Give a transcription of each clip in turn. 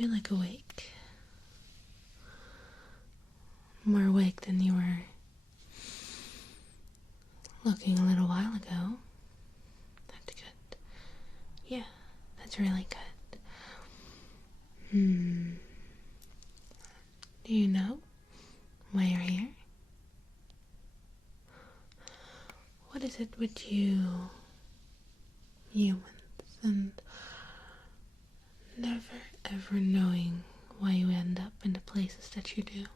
You look awake. More awake than you were looking a little while ago. That's good. Yeah, that's really good. Do you know why you're here? What is it with you humans and never ever knowing why you end up in the places that you do?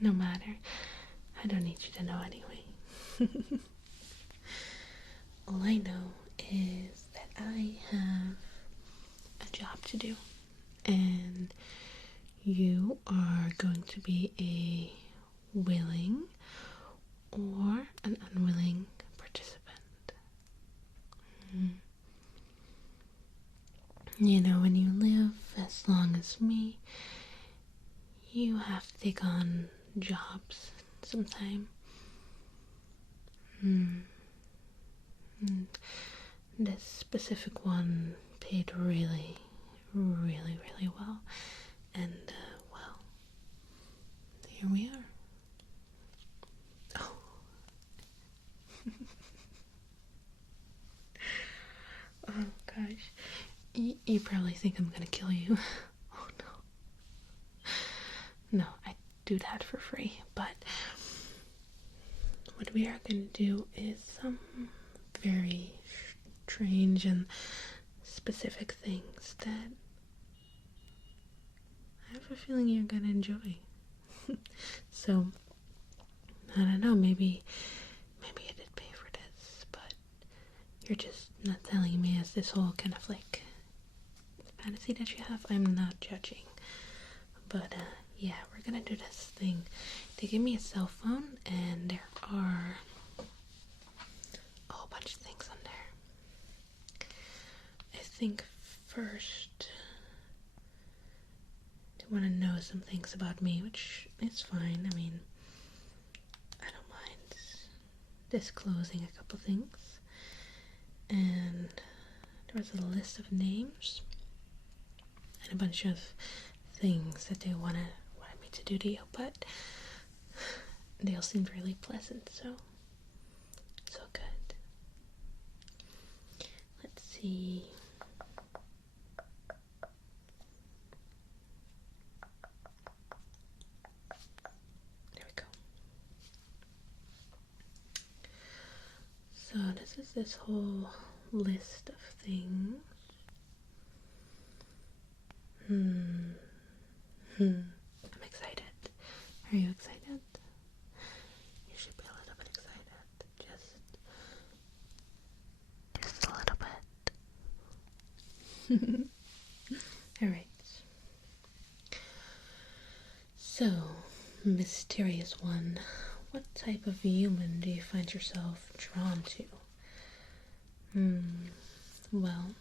No matter. I don't need you to know anyway. All I know is that I have a job to do, and you are going to be a willing or an unwilling participant. You know, when you live as long as me, you have to take on jobs sometime. This specific one paid really, really, really well. And, well, here we are. Oh. Oh, gosh. You probably think I'm gonna kill you. Oh, no. No, I do that for free, but what we are gonna do is some very strange and specific things that I have a feeling you're gonna enjoy. So, I don't know, maybe you did pay for this, but you're just not telling me as this whole kind of like fantasy that you have. I'm not judging. But, yeah, we're gonna do this thing. They gave me a cell phone, and there are a whole bunch of things on there. I think first they want to know some things about me, which is fine. I mean, I don't mind disclosing a couple things. And there was a list of names and a bunch of things that they wanted me to do to you, but they all seemed really pleasant, so good. Let's see. There we go. So this is this whole list of things. I'm excited. Are you excited? You should be a little bit excited. Just a little bit. Alright. So, mysterious one. What type of human do you find yourself drawn to? Well,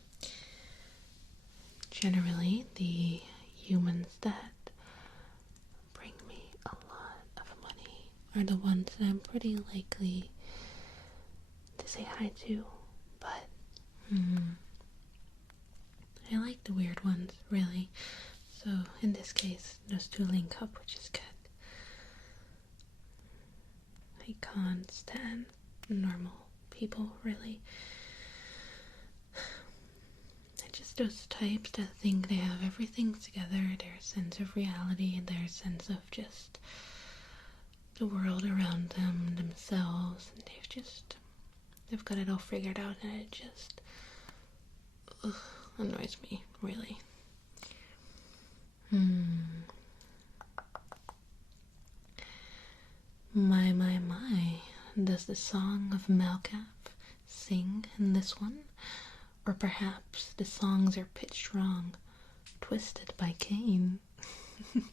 generally, the humans that bring me a lot of money are the ones that I'm pretty likely to say hi to, but I like the weird ones, really. So, in this case, those two link up, which is good. I can't stand normal people, really. Just those types that think they have everything together, their sense of reality, their sense of just the world around them, themselves, and they've got it all figured out, and it just annoys me, really. My, does the song of Malkav sing in this one? Or perhaps the songs are pitched wrong, twisted by Cain. We've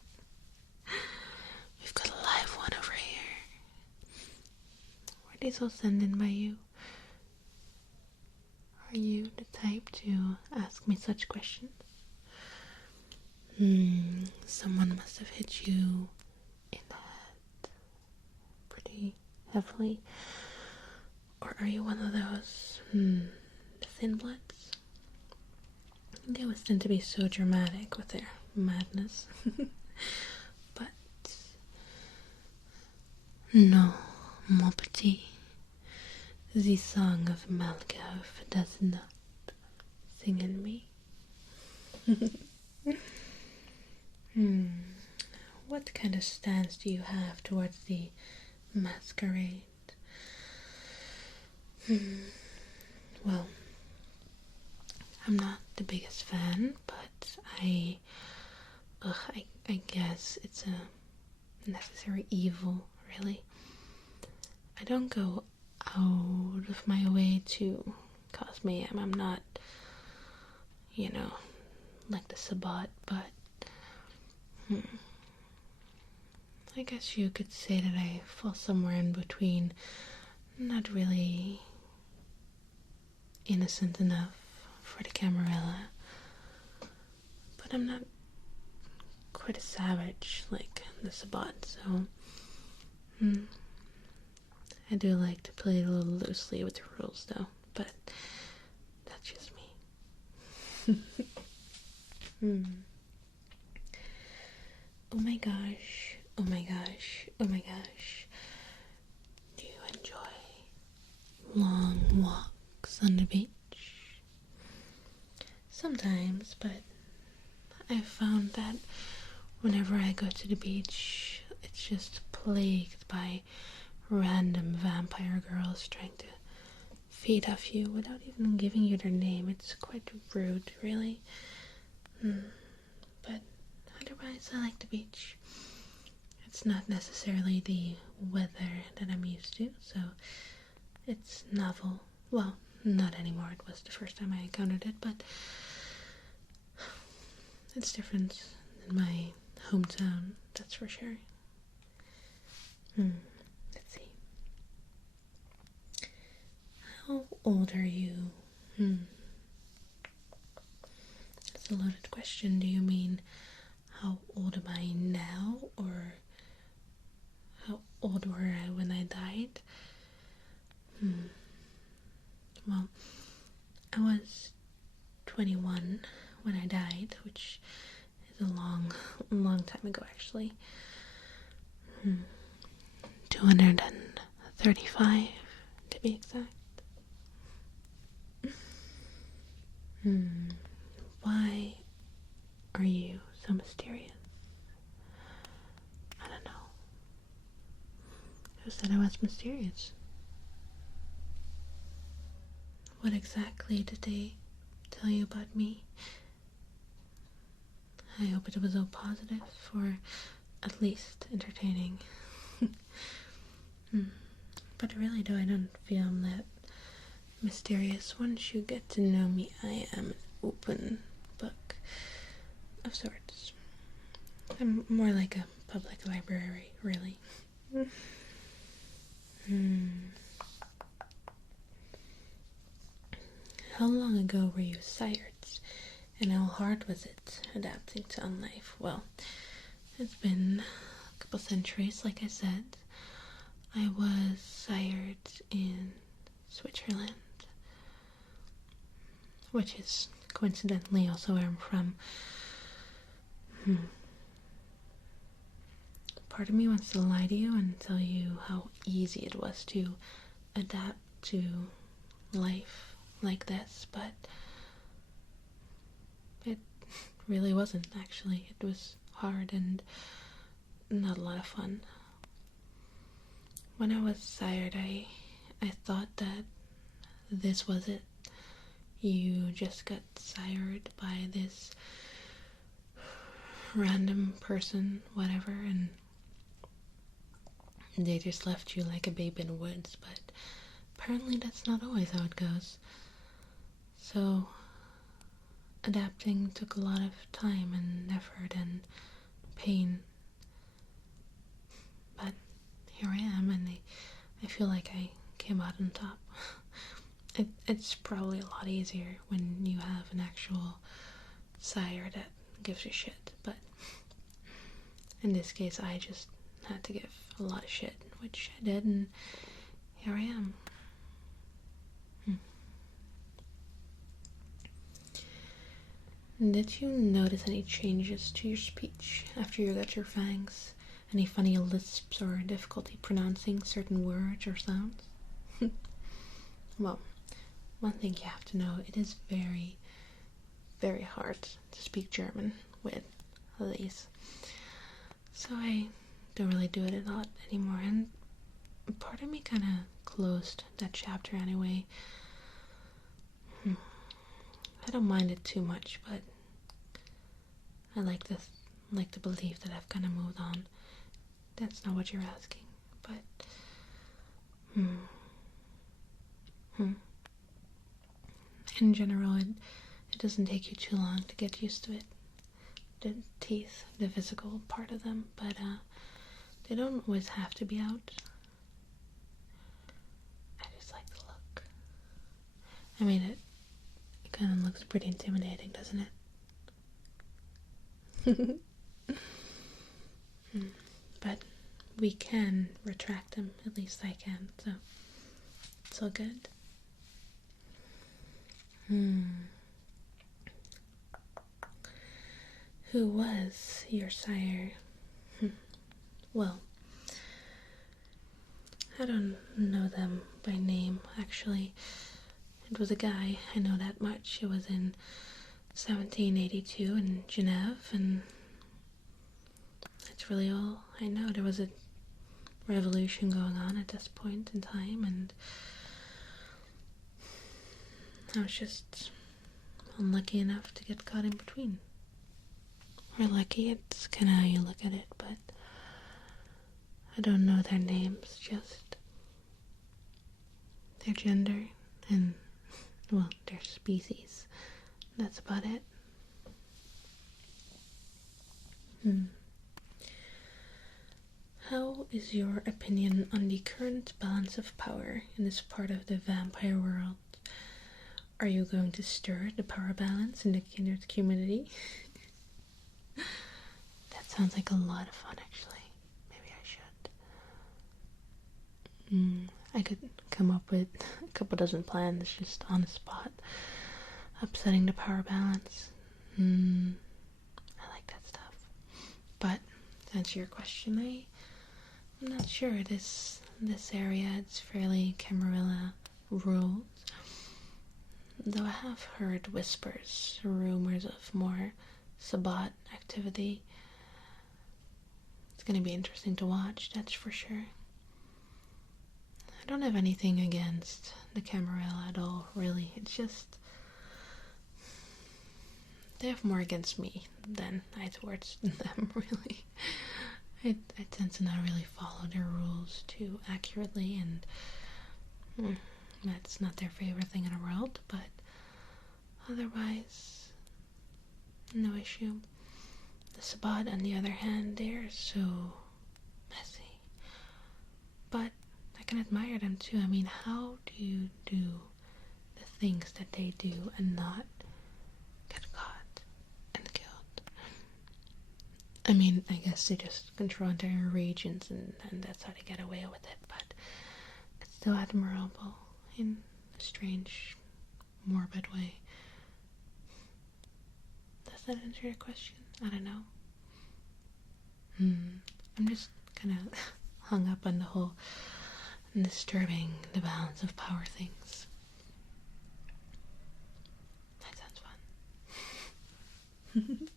got a live one over here. Were these all sent in by you? Are you the type to ask me such questions? Someone must have hit you in the head pretty heavily. Or are you one of those, the thin bloods? They always tend to be so dramatic with their madness. But no, mon petit, the song of Malgove does not sing in me. What kind of stance do you have towards the masquerade? Well, I'm not the biggest fan, but I guess it's a necessary evil, really. I don't go out of my way to cause mayhem. I'm not, like the Sabbat, but I guess you could say that I fall somewhere in between. Not really innocent enough for the Camarilla, but I'm not quite a savage like the Sabbat, so I do like to play a little loosely with the rules though, but that's just me. Oh my gosh, oh my gosh, oh my gosh. Do you enjoy long walks on the beach? Sometimes, but I've found that whenever I go to the beach, it's just plagued by random vampire girls trying to feed off you without even giving you their name. It's quite rude, really. But otherwise, I like the beach. It's not necessarily the weather that I'm used to, so it's novel. Well, not anymore. It was the first time I encountered it, but it's different in my hometown, that's for sure. Let's see. How old are you? That's a loaded question. Do you mean how old am I now, or how old were I when I died? Well, I was 21 when I died, which is a long time ago, actually. 235, to be exact. Why are you so mysterious? I don't know. Who said I was mysterious? What exactly did they tell you about me? I hope it was all positive, or at least entertaining. But really though, I don't feel I'm that mysterious. Once you get to know me, I am an open book of sorts. I'm more like a public library, really. How long ago were you sired, and how hard was it adapting to unlife? Well, it's been a couple centuries, like I said. I was sired in Switzerland, which is coincidentally also where I'm from. Part of me wants to lie to you and tell you how easy it was to adapt to life like this, but it really wasn't, actually. It was hard and not a lot of fun. When I was sired, I thought that this was it. You just got sired by this random person, whatever, and they just left you like a babe in the woods, but apparently that's not always how it goes. So adapting took a lot of time and effort and pain, but here I am, and I feel like I came out on top. It's probably a lot easier when you have an actual sire that gives a shit, but in this case I just had to give a lot of shit, which I did, and here I am. Did you notice any changes to your speech after you got your fangs? Any funny lisps or difficulty pronouncing certain words or sounds? Well, one thing you have to know, it is very, very hard to speak German with these. So I don't really do it a lot anymore, and part of me kind of closed that chapter anyway. I don't mind it too much, but I like to believe that I've kind of moved on. That's not what you're asking, but in general, it doesn't take you too long to get used to it. The teeth, the physical part of them, but they don't always have to be out. I just like the look. I mean, it kind of looks pretty intimidating, doesn't it? But we can retract them, at least I can, so it's all good. Who was your sire? Well, I don't know them by name, actually. It was a guy, I know that much. It was in 1782 in Geneva, and that's really all I know. There was a revolution going on at this point in time, and I was just unlucky enough to get caught in between. Or lucky, it's kind of how you look at it, but I don't know their names, just their gender and, well, their species. That's about it. How is your opinion on the current balance of power in this part of the vampire world? Are you going to stir the power balance in the kindred community? That sounds like a lot of fun, actually. Maybe I should. I could come up with a couple dozen plans just on the spot. Upsetting the power balance. I like that stuff. But to answer your question, I'm not sure. This area, it's fairly Camarilla ruled. Though I have heard whispers, rumors of more Sabbat activity. It's going to be interesting to watch, that's for sure. I don't have anything against the Camarilla at all, really. It's just they have more against me than I towards them, really. I tend to not really follow their rules too accurately, and that's not their favorite thing in the world, but otherwise, no issue. The Sabbat, on the other hand, they're so messy. But I can admire them too. I mean, how do you do the things that they do and not get caught and killed? I mean, I guess they just control entire regions and that's how they get away with it, but it's still admirable in a strange, morbid way. Does that answer your question? I don't know. I'm just kind of hung up on the whole disturbing the balance of power things. That sounds fun.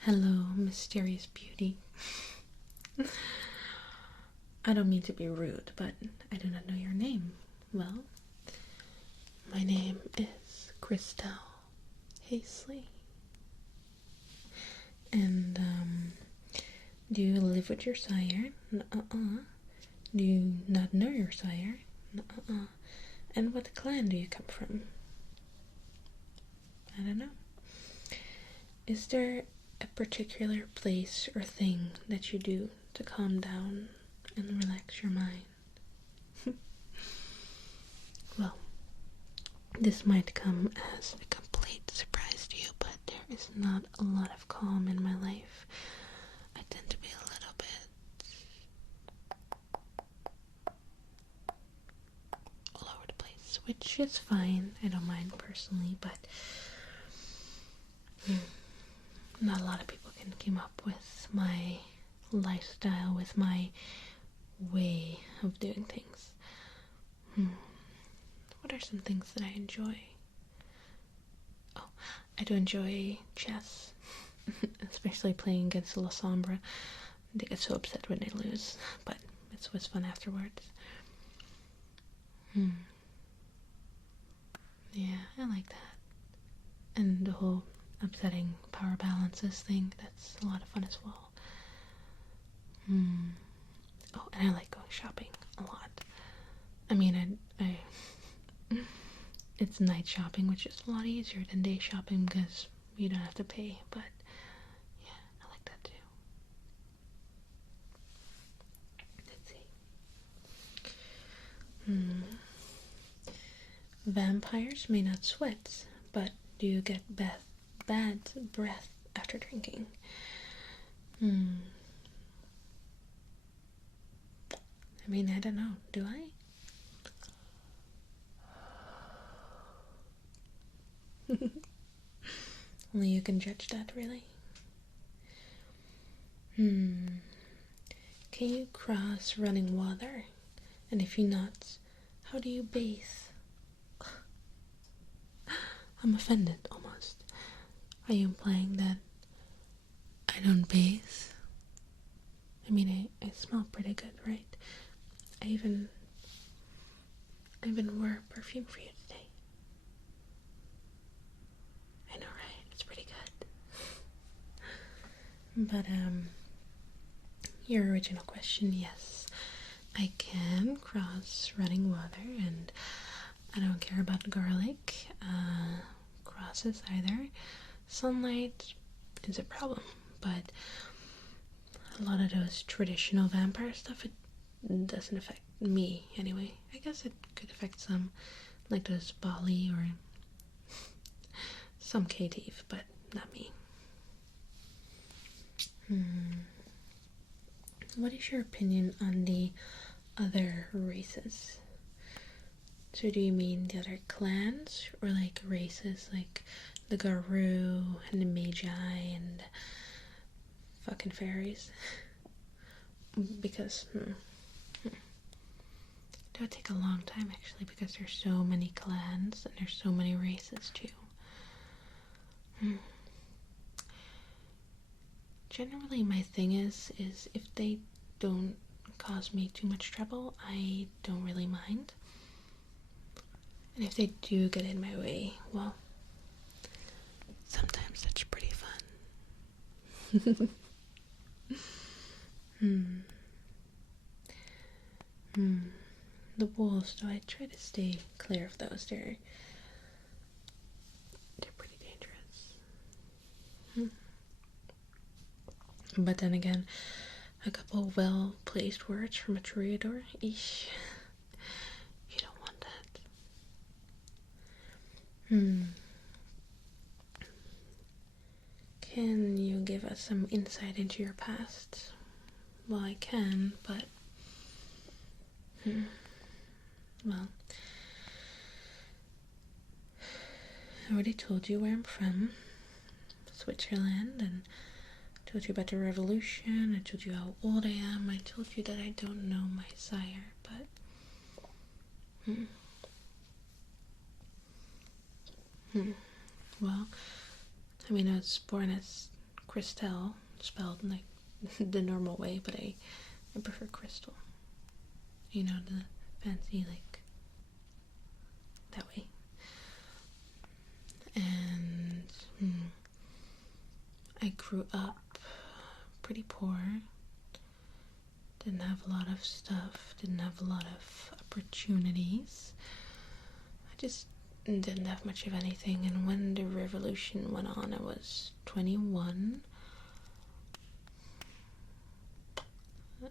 Hello, mysterious beauty. I don't mean to be rude, but I do not know your name. Well, my name is Christelle Hastley. And, do you live with your sire? Do you not know your sire? And what clan do you come from? I don't know. Is there a particular place or thing that you do to calm down and relax your mind? Well, this might come as a complete surprise to you, but there is not a lot of calm in my life. I tend to be a little bit all over the place which is fine. I don't mind personally, but not a lot of people can keep up with my lifestyle, with my way of doing things. What are some things that I enjoy? Oh, I do enjoy chess, especially playing against La Sombra. They get so upset when they lose, but it's always fun afterwards. Yeah, I like that. And the whole upsetting power balances thing, that's a lot of fun as well. Oh, and I like going shopping a lot. I mean, I it's night shopping, which is a lot easier than day shopping because you don't have to pay, but yeah, I like that too. Let's see. Vampires may not sweat, but do you get bad breath after drinking? I mean, I don't know. Do I? Only you can judge that, really. Can you cross running water? And if you not, how do you bathe? I'm offended, almost. Are you implying that I don't bathe? I mean, I smell pretty good, right? I even wore perfume for you today. I know, right? It's pretty good. But, your original question, yes. I can cross running water, and I don't care about garlic crosses either. Sunlight is a problem, but a lot of those traditional vampire stuff, it doesn't affect me anyway. I guess it could affect some, like those Bali or some Kative, but not me. What is your opinion on the other races? So do you mean the other clans, or like races like the Garou and the Magi and fucking fairies? Because that would take a long time actually, because there's so many clans and there's so many races too. Generally my thing is if they don't cause me too much trouble, I don't really mind. And if they do get in my way, well, sometimes that's pretty fun. The wolves, though, I try to stay clear of those. They're pretty dangerous. But then again, a couple well-placed words from a toreador, eesh, you don't want that. Can you give us some insight into your past? Well, I can, but well, I already told you where I'm from, Switzerland, and I told you about the revolution. I told you how old I am. I told you that I don't know my sire, but well, I mean, I was born as Christelle, spelled like the normal way, but I prefer Crystal. You know, the fancy, like, that way. And I grew up pretty poor. Didn't have a lot of stuff, didn't have a lot of opportunities. I just didn't have much of anything, and when the revolution went on, I was 21.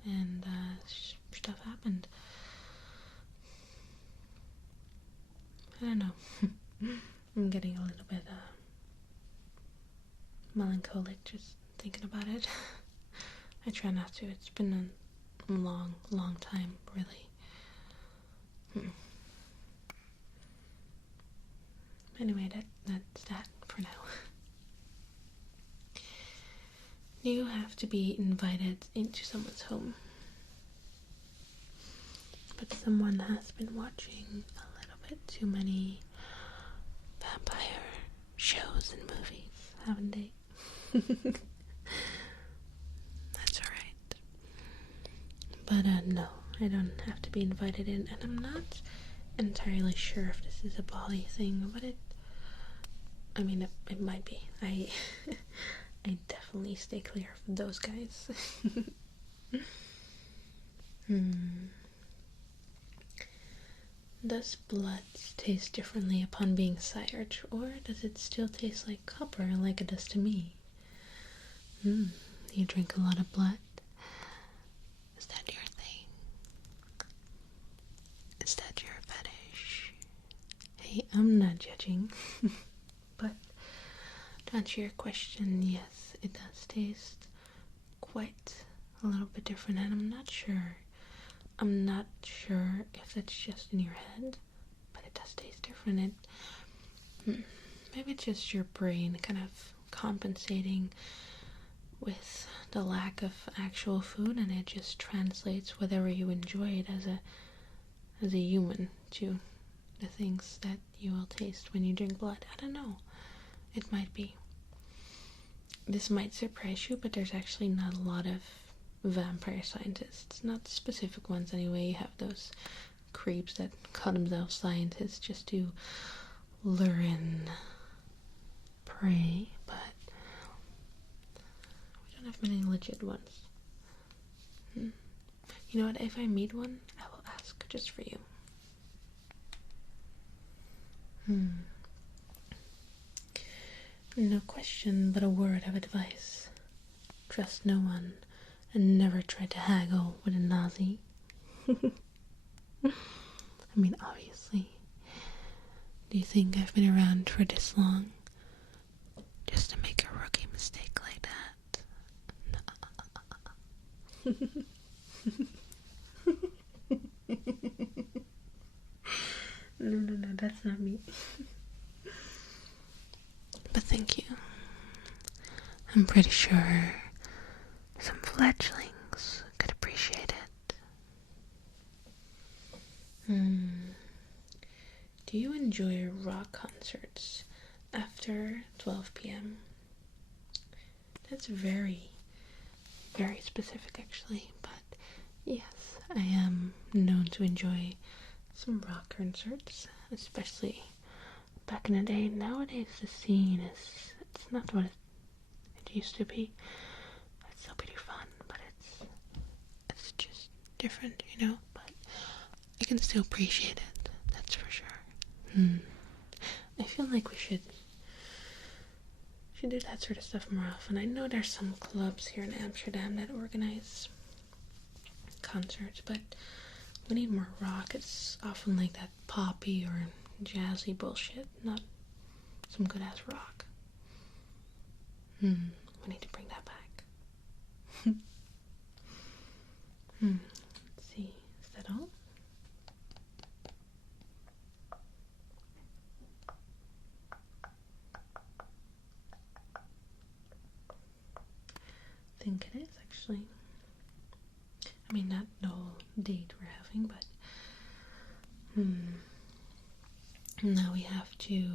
And stuff happened. I don't know. I'm getting a little bit melancholic just thinking about it. I try not to. It's been a long time, really. anyway, that's that for now. You have to be invited into someone's home. But someone has been watching a little bit too many vampire shows and movies, haven't they? That's alright. But no, I don't have to be invited in, and I'm not entirely sure if this is a Bali thing, but it might be. I definitely stay clear of those guys. Does blood taste differently upon being sired, or does it still taste like copper like it does to me? You drink a lot of blood? Is that your thing? Is that your fetish? Hey, I'm not judging. But to answer your question, yes, it does taste quite a little bit different, and I'm not sure if that's just in your head, but it does taste different. Maybe it's just your brain kind of compensating with the lack of actual food, and it just translates whatever you enjoy it as a human to the things that you will taste when you drink blood. I don't know. It might be. This might surprise you, but there's actually not a lot of vampire scientists. Not specific ones anyway. You have those creeps that call themselves scientists just to lure in prey, but we don't have many legit ones. You know what? If I meet one, I will ask just for you. No question, but a word of advice. Trust no one, and never try to haggle with a Nazi. Obviously. Do you think I've been around for this long just to make a rookie mistake like that? No, that's not me. But thank you. I'm pretty sure some fledglings could appreciate it. Do you enjoy rock concerts after 12 p.m.? That's very, very specific actually, but yes, I am known to enjoy some rock concerts, especially back in the day. Nowadays the scene it's not what it used to be. It's still pretty fun, but it's just different, but I can still appreciate it, that's for sure. I feel like we should do that sort of stuff more often. I know there's some clubs here in Amsterdam that organize concerts, but we need more rock. It's often like that poppy or jazzy bullshit, not some good ass rock. We need to bring that back. Let's see, is that all? I think it is actually. Not the whole date we're having, but now we have to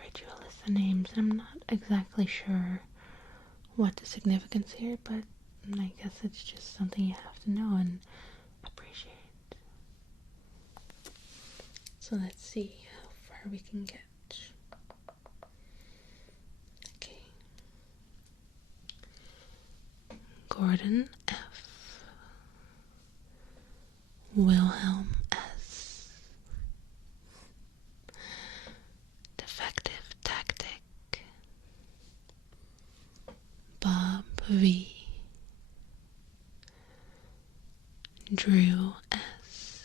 ritual list the names. I'm not exactly sure what the significance here, but I guess it's just something you have to know and appreciate. So let's see how far we can get. Okay. Gordon F. Wilhelm S. Defective Tactic. Bob V. Drew S.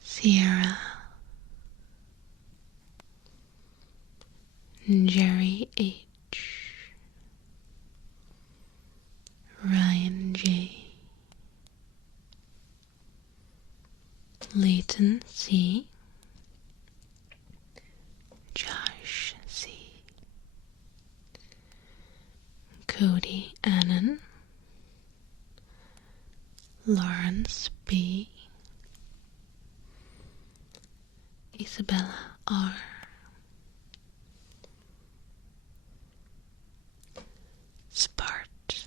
Sierra. Jerry H. Ryan J. Leighton C. Cody Annan, Lawrence B, Isabella R, Spart,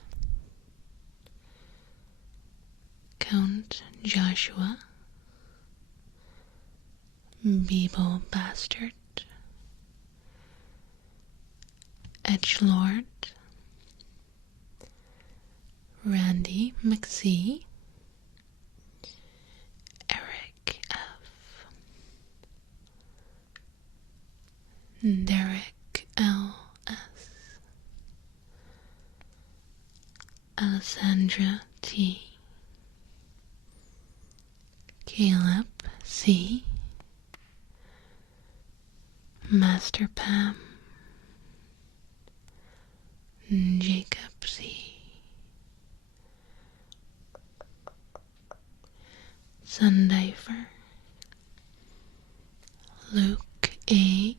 Count Joshua, Beeble Bastard, Edgelord, Randy McSee, Eric F, Derek L.S, Alessandra T, Caleb C, Master Pam, Jacob C, Sundiver, Luke A,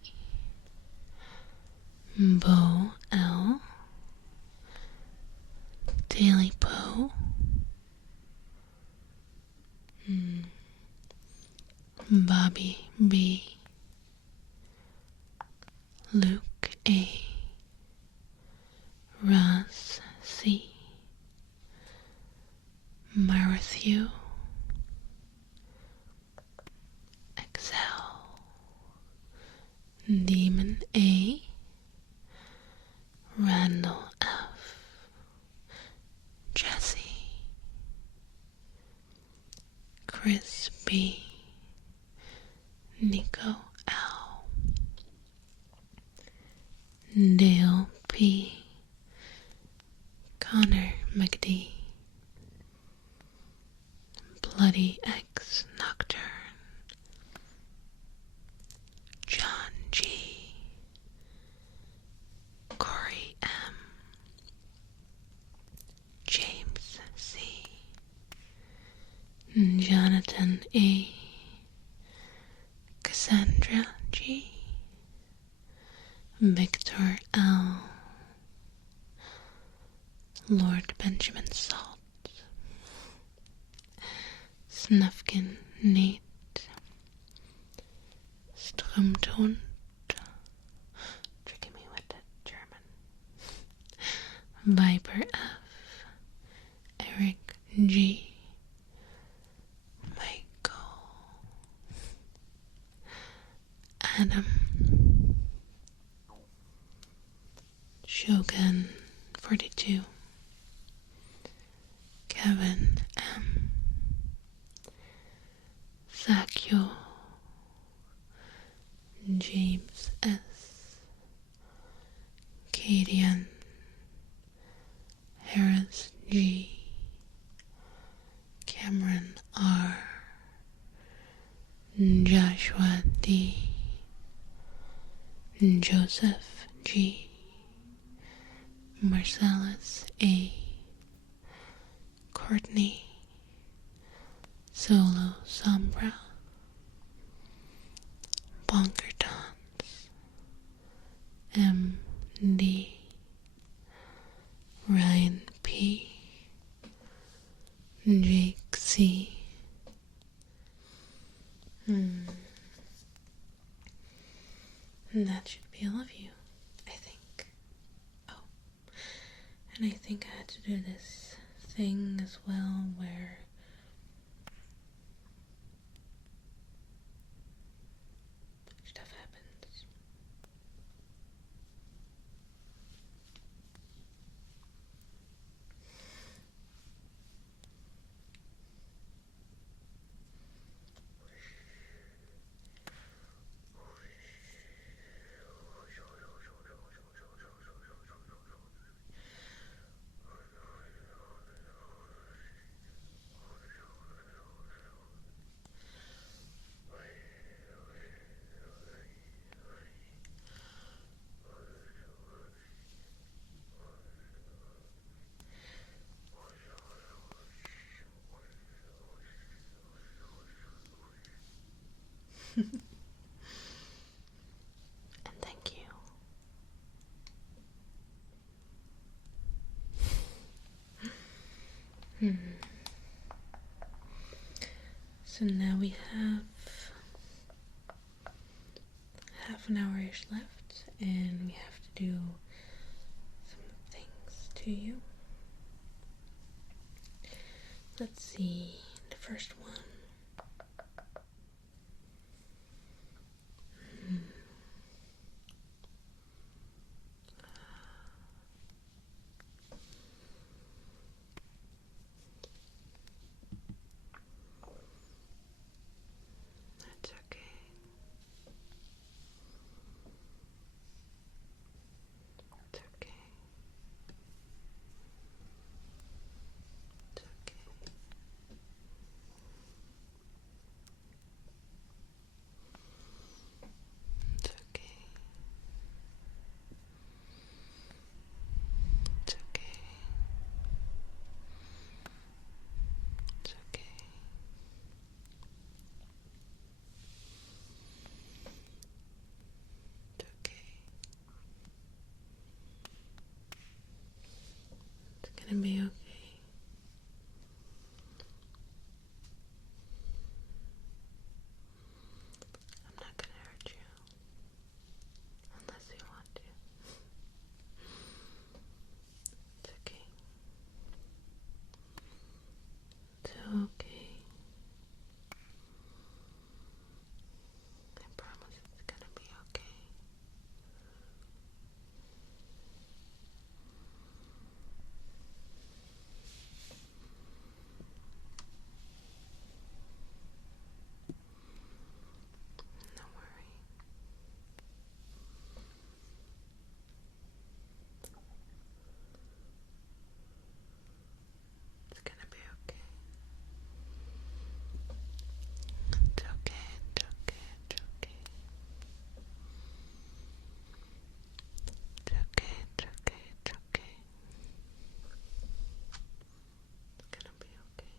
Bo L, Daily Poe, Bobby B, Luke A, Ross C, Matthew, Excel, Demon A, Randall F, Jesse, Chris B, Nico L, Dale P, Connor McD, Bloody X Nocturne, John G, Corey M, James C, Jonathan A, Cassandra G, Victor L, Lord Benjamin Salt, Snufkin Nate, Strumtund, tricking me with that German, Viper F, Eric G, Michael, Adam, Shogun 42, Kevin M, Sakyo, James S, Cadian, Harris G, Cameron R, Joshua D, Joseph G, Marcellus A, Courtney, Solo Sombra, Bonkertons, M.D., Ryan P., Jake C., And that should be all of you, I think. Oh, and I think I had to do this thing as well where stuff happens. So now we have half an hour-ish left, and we have to do some things to you. Let's see, the first one. That's okay. It's okay. It's okay. It's okay. It's okay. It's okay. It's okay. It's gonna be okay. I'm not gonna hurt you unless you want to. It's okay. It's okay. I promise it's gonna be okay. Don't worry. It's gonna be okay. It's okay, it's okay, it's okay. It's okay, it's okay, it's okay. It's gonna be okay.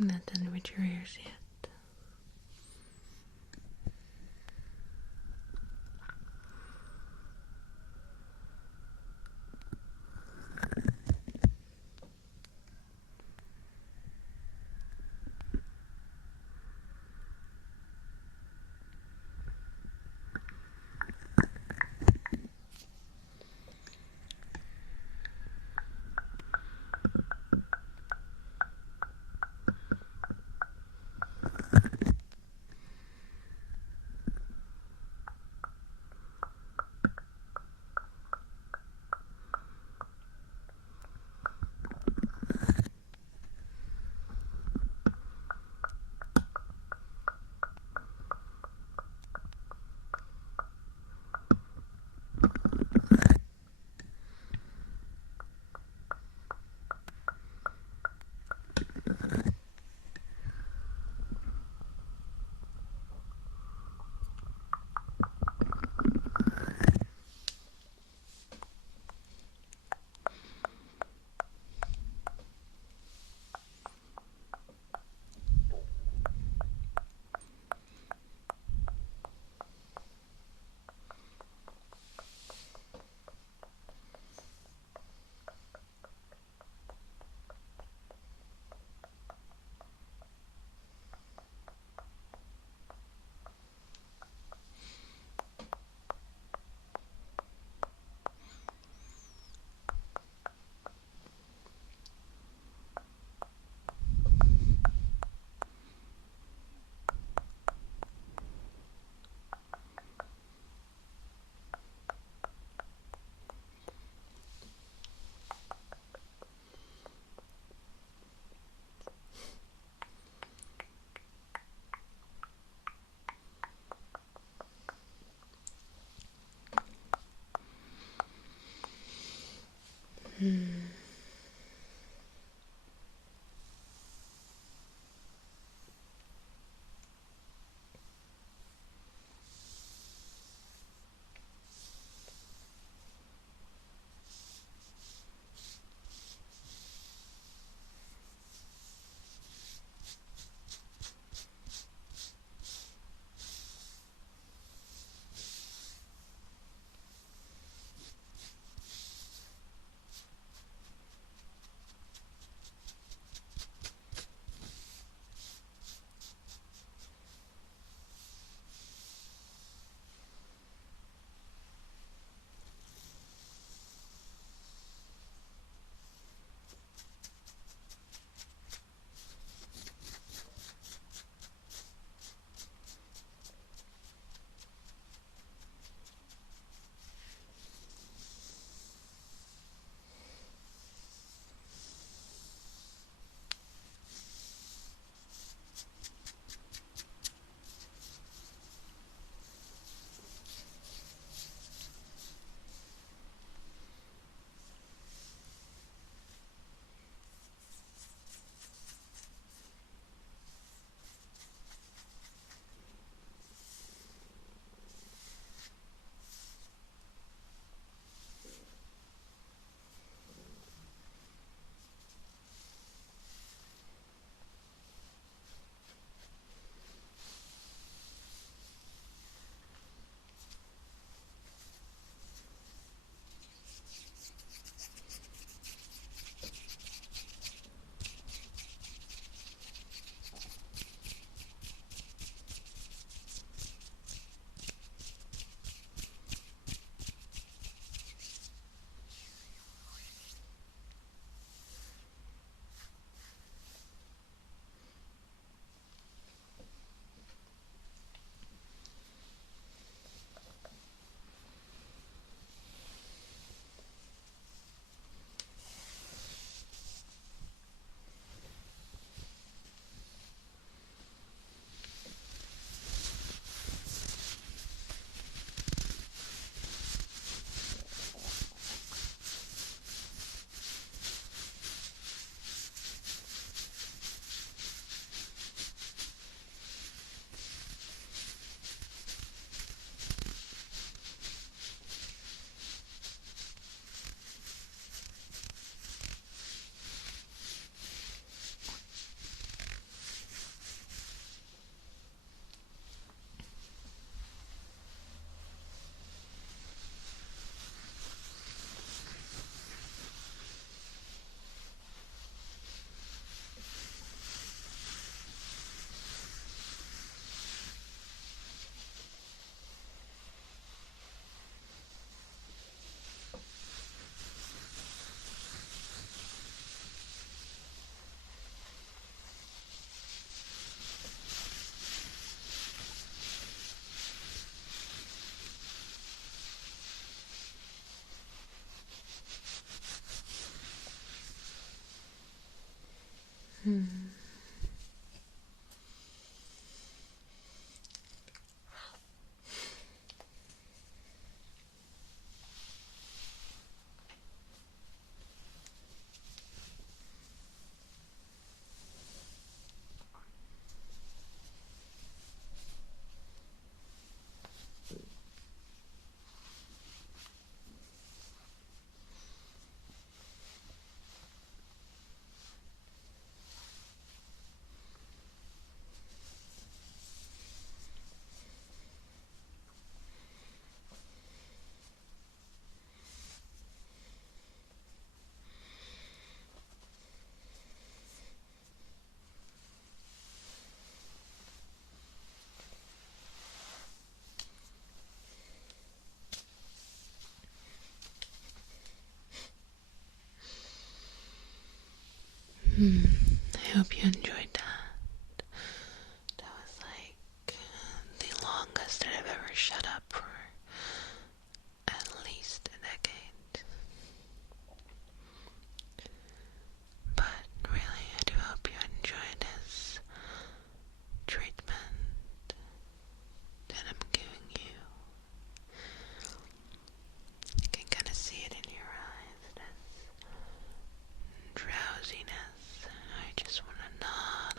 I'm not done with your ears yet. Hmm. I hope you enjoyed that. That was like the longest that I've ever shut up for at least a decade. But really, I do hope you enjoyed this treatment that I'm giving you. You can kind of see it in your eyes, this drowsiness. I just want to nod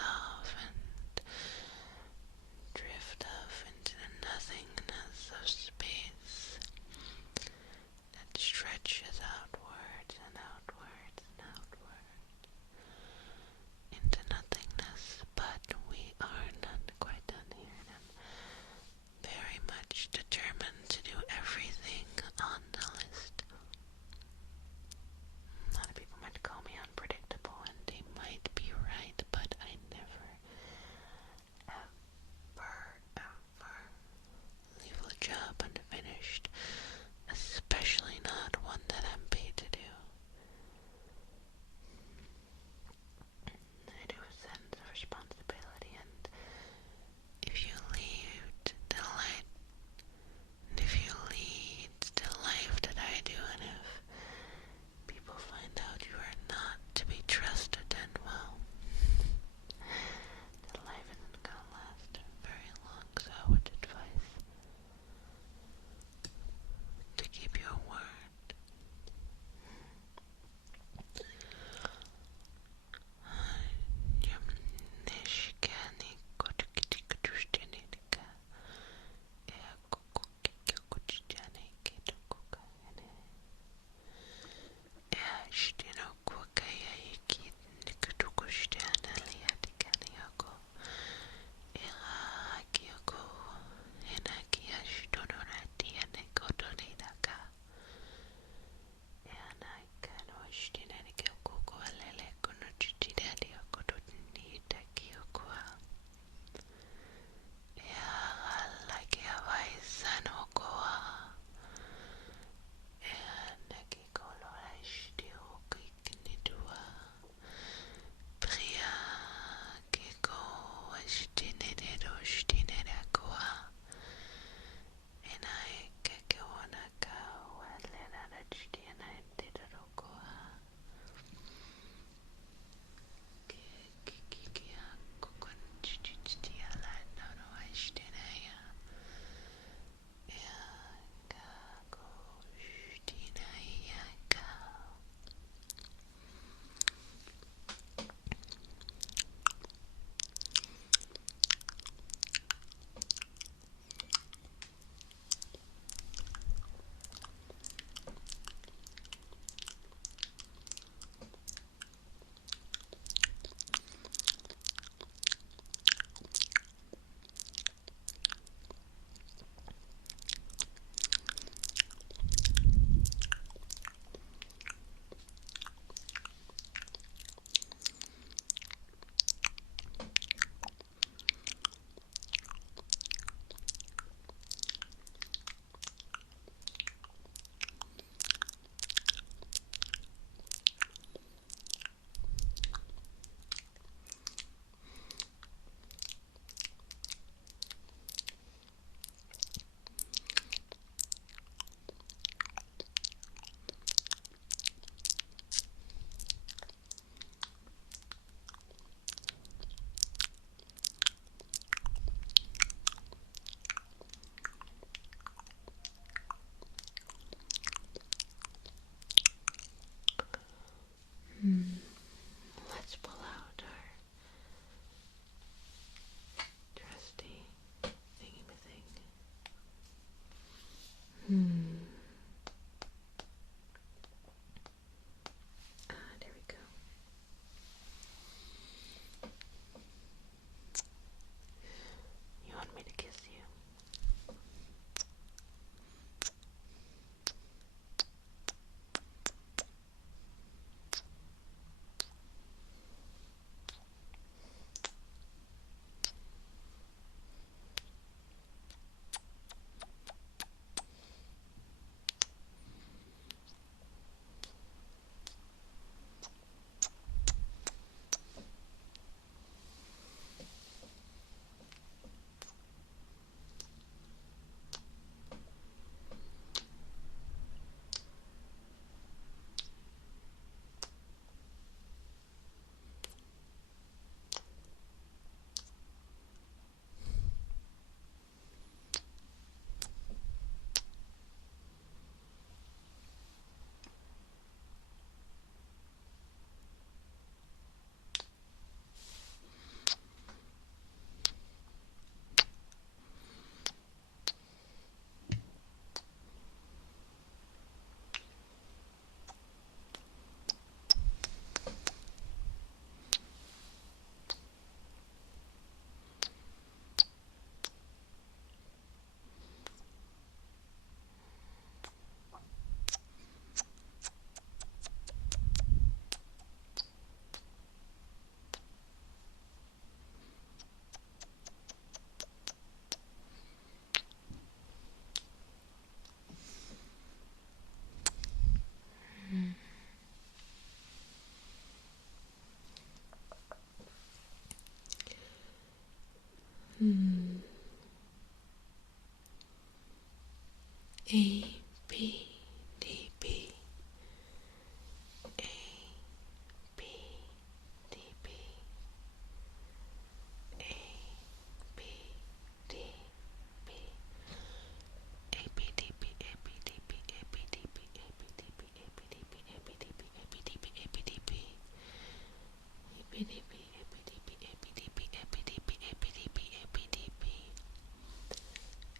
APDP, APDP, APDP, APDP, APDP, APDP.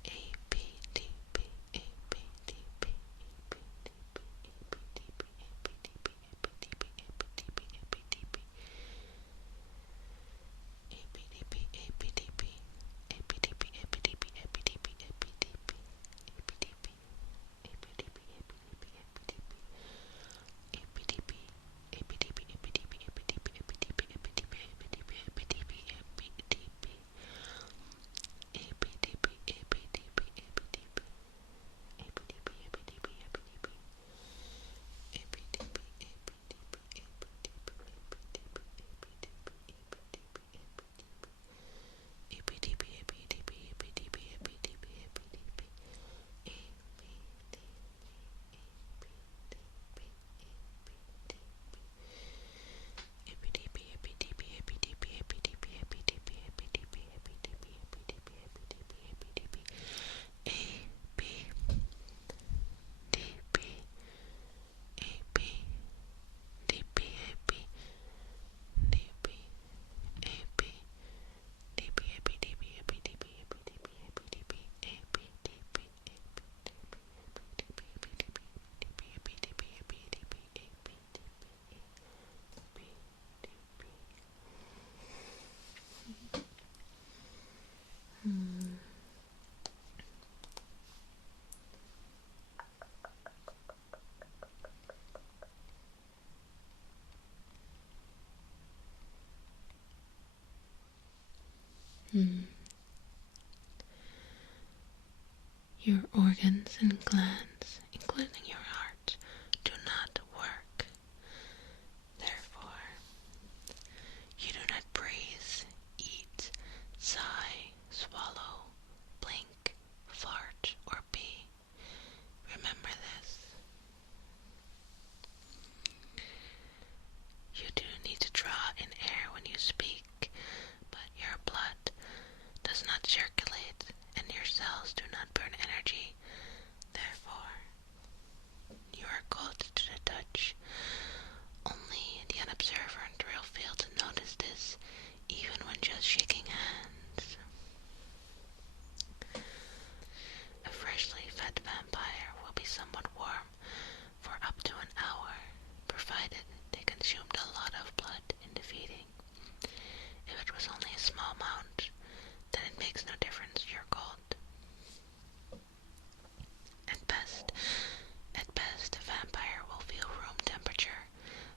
APDP, APDP, Your organs and glands, including your heart, do not work. Therefore, you do not breathe, eat, sigh, swallow, blink, fart, or pee. Remember this. You do need to draw in air when you speak, but your blood does not circulate and your cells do not burn energy. Therefore, you are cold to the touch. Only the unobservant will fail to notice this, even when just shaking hands. A freshly fed vampire will be somewhat warm for up to an hour, provided they consumed a lot of blood in the feeding. If it was only a small amount, then it makes no difference, you're cold. At best, a vampire will feel room temperature,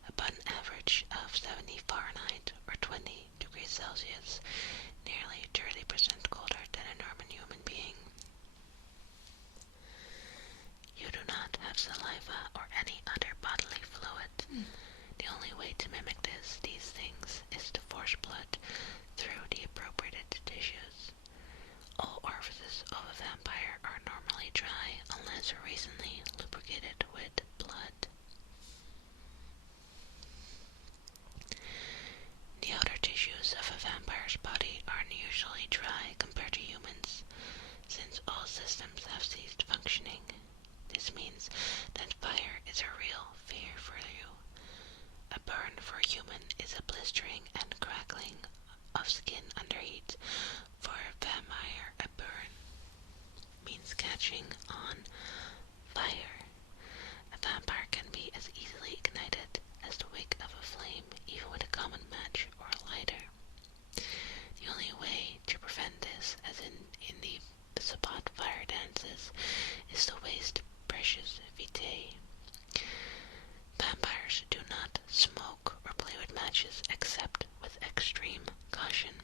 about an average of 70 Fahrenheit or 20 degrees Celsius, nearly 30% colder than a normal human being. You do not have saliva or any other bodily fluid. The only way to mimic these things is to force blood through the appropriate tissues. All orifices of a vampire are normally dry unless recently lubricated with blood. The outer tissues of a vampire's body are unusually dry compared to humans, since all systems have ceased functioning. This means that fire is a real fear for you. A burn for a human is a blistering and crackling of skin under heat. For a vampire, a burn means catching on fire. A vampire can be as easily ignited as the wick of a flame, even with a common match or a lighter. The only way to prevent this, as in the spot fire dances, is to waste precious vitae. Vampires do not smoke or play with matches except with extreme caution.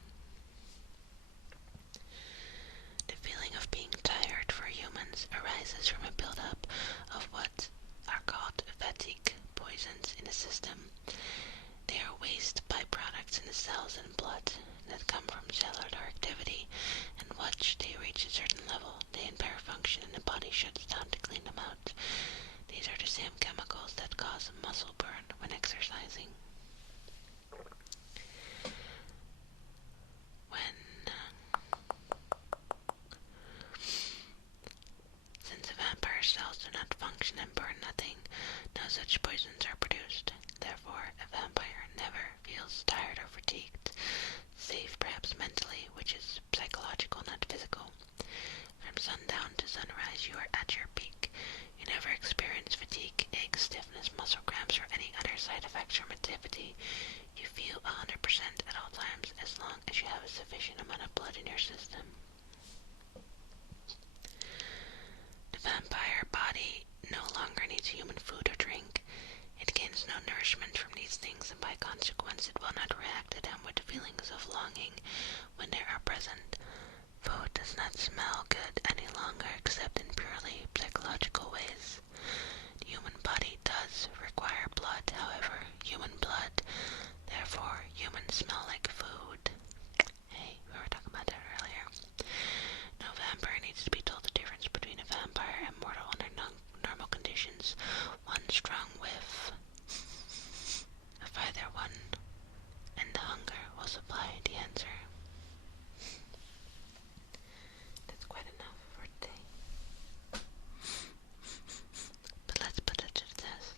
The feeling of being tired for humans arises from a buildup of what are called fatigue poisons in the system. They are waste byproducts in the cells and blood that come from cellular activity, and once they reach a certain level, they impair function and the body shuts down to clean them out. These are the same chemicals that cause muscle burn when exercising. Since a vampire's cells do not function and burn nothing, no such poisons are produced. Therefore, a vampire never feels tired or at all times as long as you have a sufficient amount of blood in your system. The vampire body no longer needs human food or drink. It gains no nourishment from these things, and by consequence it will not react to them with feelings of longing when they are present. Food does not smell good any longer except in purely psychological ways. The human body does require blood, however, human blood, therefore humans smell like food. Hey, we were talking about that earlier. No vampire needs to be told the difference between a vampire and mortal under normal conditions. One strong whiff of either one, and the hunger will supply the answer. That's quite enough for today. But let's put it to the test.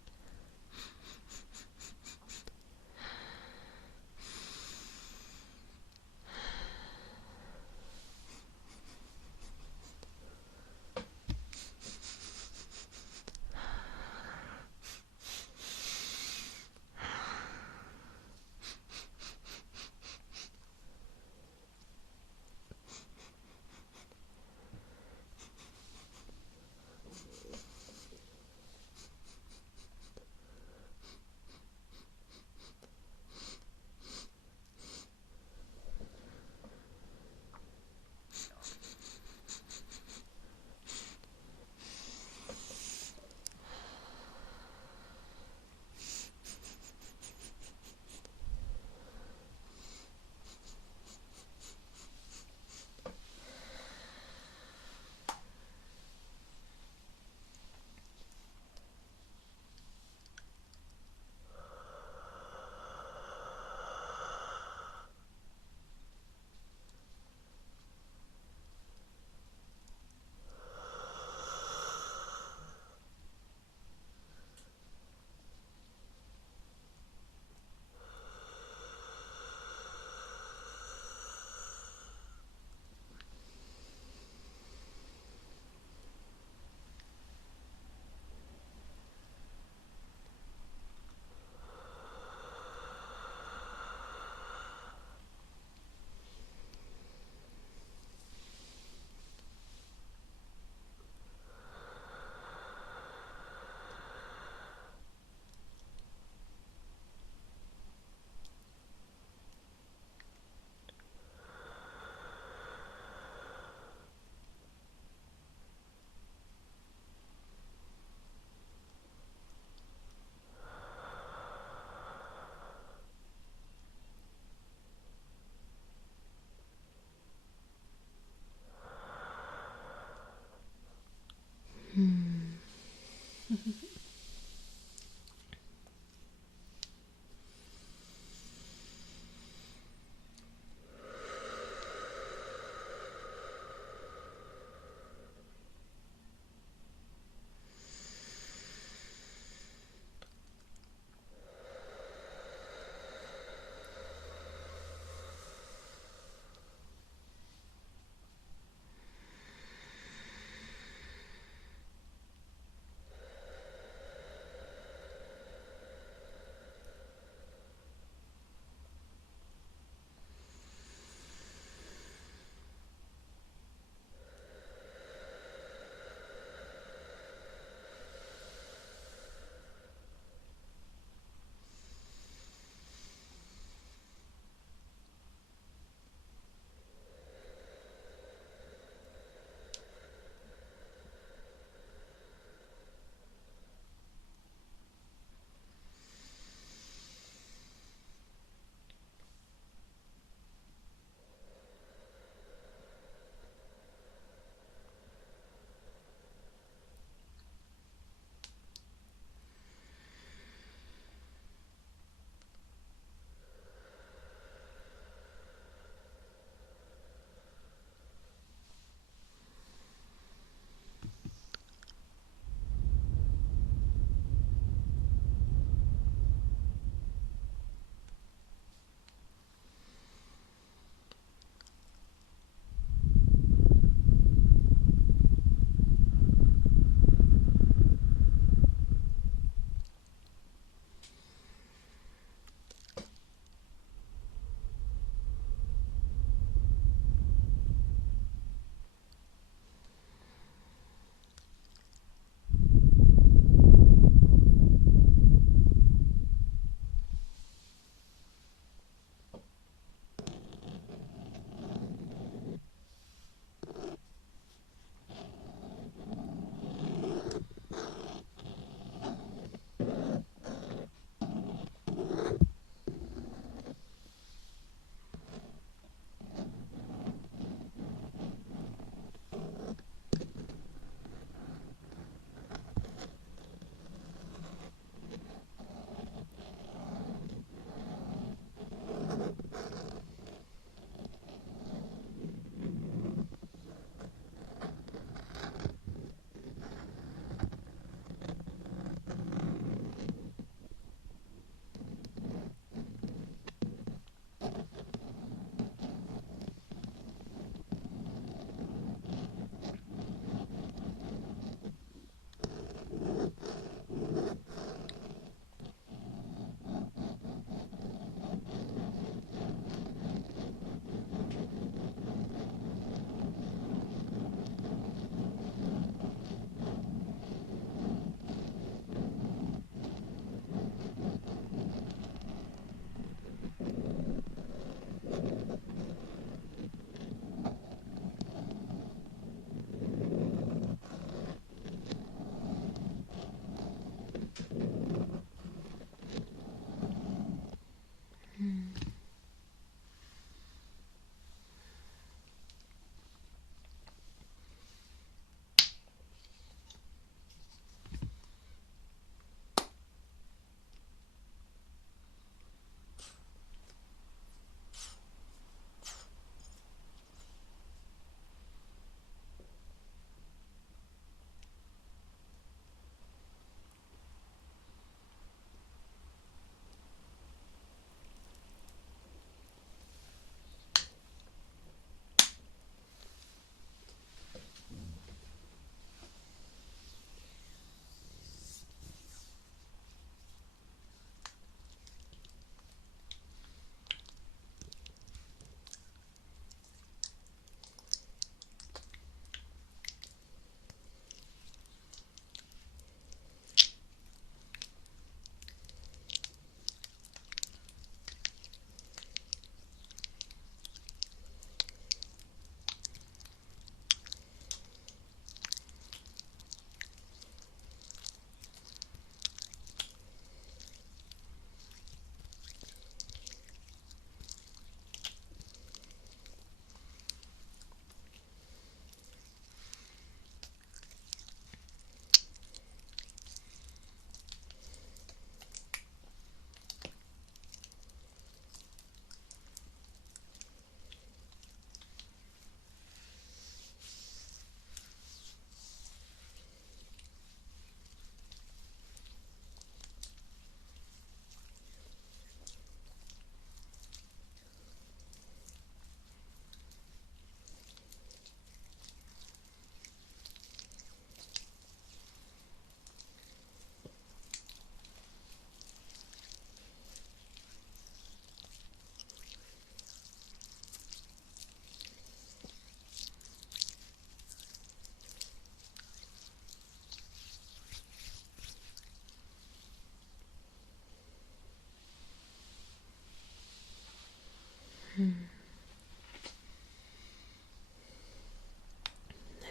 Let's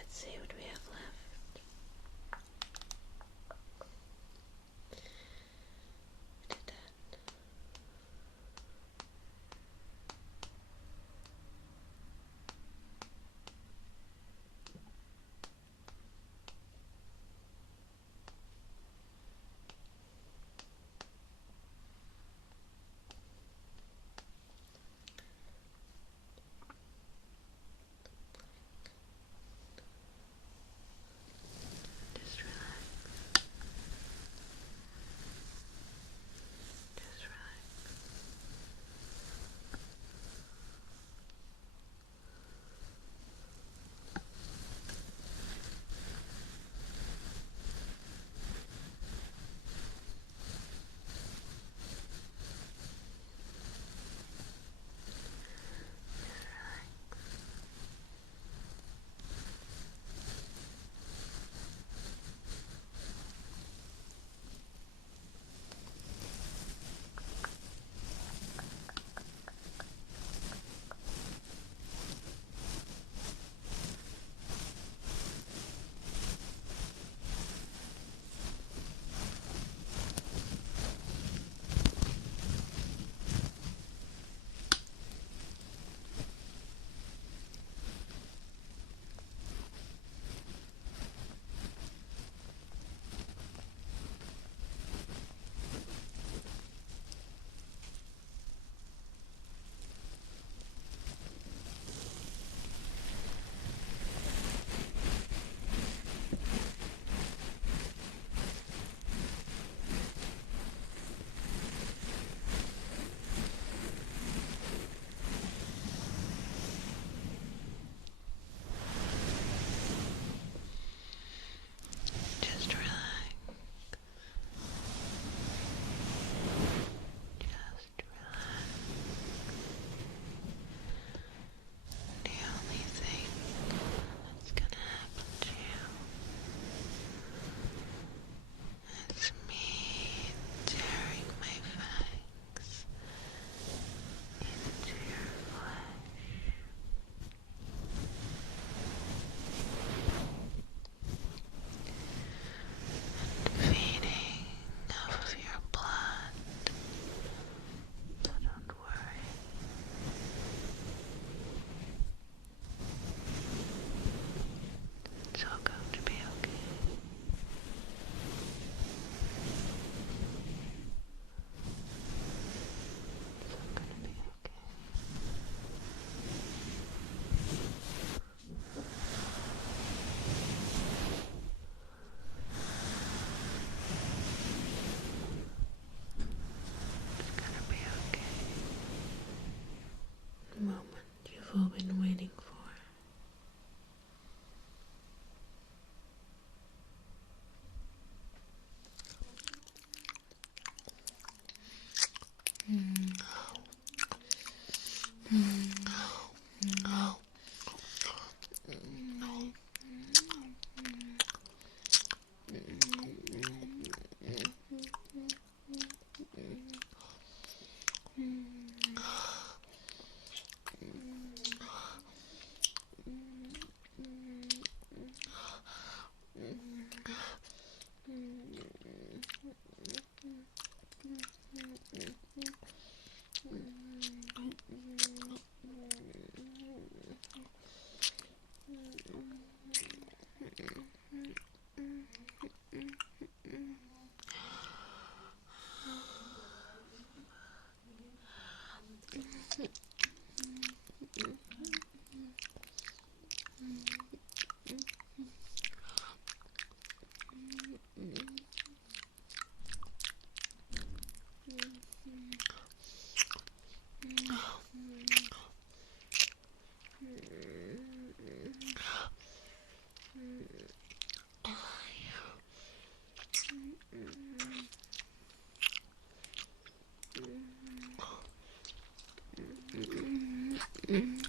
see what we have left. We did that. Just relax. Just relax. Just relax. Just relax. The only thing that's gonna happen to you is me tearing my fangs into your flesh. Feeding off of your blood, so don't worry. It's all going to be okay. It's all going to be okay. It's gonna be okay. The moment you've all been waiting for. Mm-hmm.